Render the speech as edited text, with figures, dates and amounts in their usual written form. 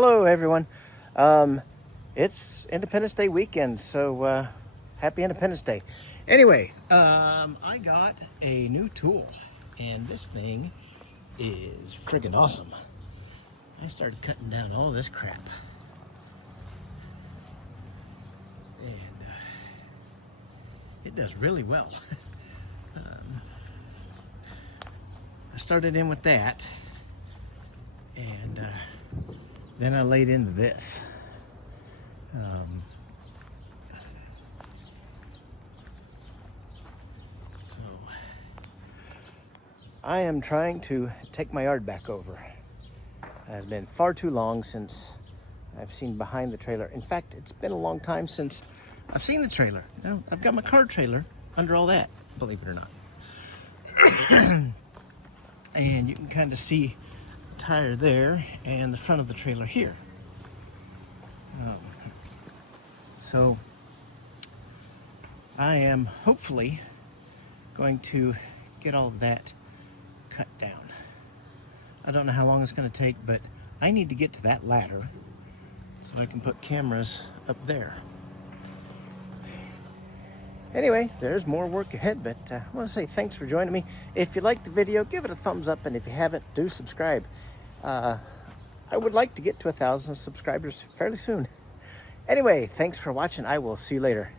Hello, everyone. It's Independence Day weekend, so happy Independence Day. Anyway, I got a new tool, and this thing is friggin' awesome. I started cutting down all this crap, and it does really well. I started in with that, and then I laid into this. So I am trying to take my yard back over. It's been far too long since I've seen behind the trailer. In fact, it's been a long time since I've seen the trailer. You know, I've got my car trailer under all that, believe it or not. And you can kind of see the tire there and the front of the trailer here. So I am hopefully going to get all of that cut down. I don't know how long it's going to take, but I need to get to that ladder so I can put cameras up there. Anyway, there's more work ahead, but I want to say thanks for joining me. If you liked the video, give it a thumbs up, and if you haven't, do subscribe. I would like to get to 1,000 subscribers fairly soon. Anyway, thanks for watching. I will see you later.